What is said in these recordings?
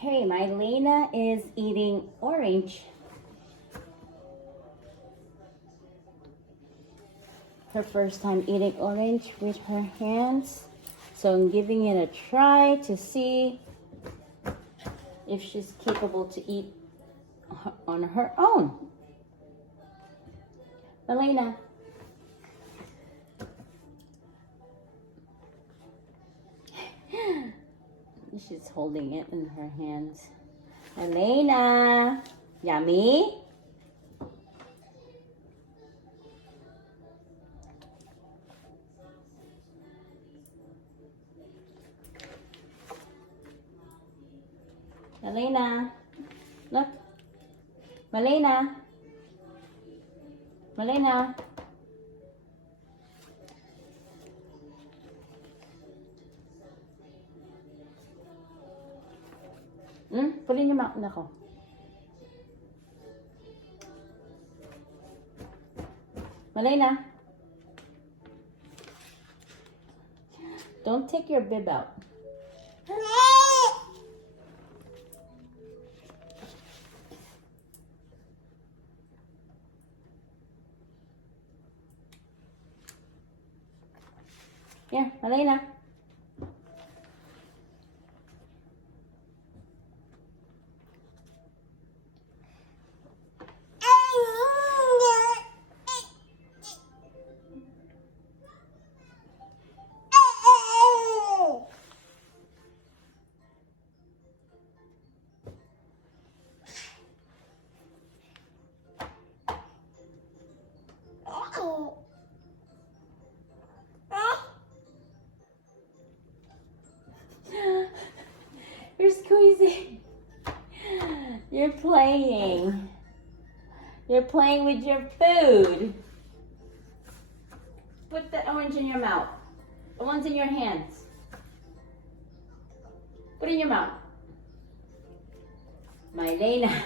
Okay, Mylena is eating orange. Her first time eating orange with her hands. So I'm giving it a try to see if she's capable to eat on her own. Mylena. She's holding it in her hands. Mylena. Yummy? Mylena. Look. Mylena. Mylena. Put it in your mouth. Nako. Mylena. Don't take your bib out. Here, Mylena. You're squeezing. You're playing. You're playing with your food. Put the orange in your mouth. The one's in your hands. Put it in your mouth. Mylena.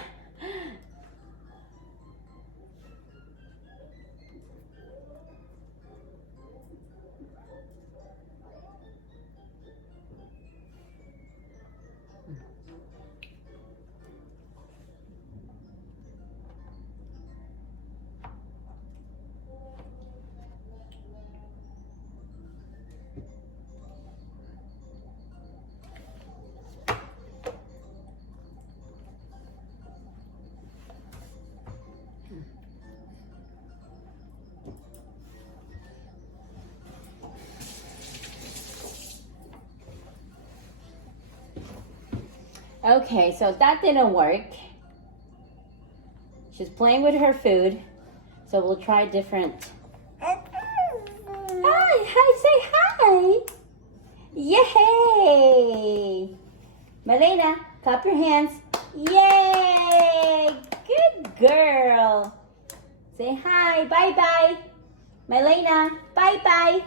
Okay, so that didn't work. She's playing with her food. So we'll try different. Hi, say hi. Yay! Mylena, clap your hands. Yay! Good girl. Say hi, bye-bye. Mylena, bye-bye.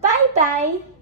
Bye-bye.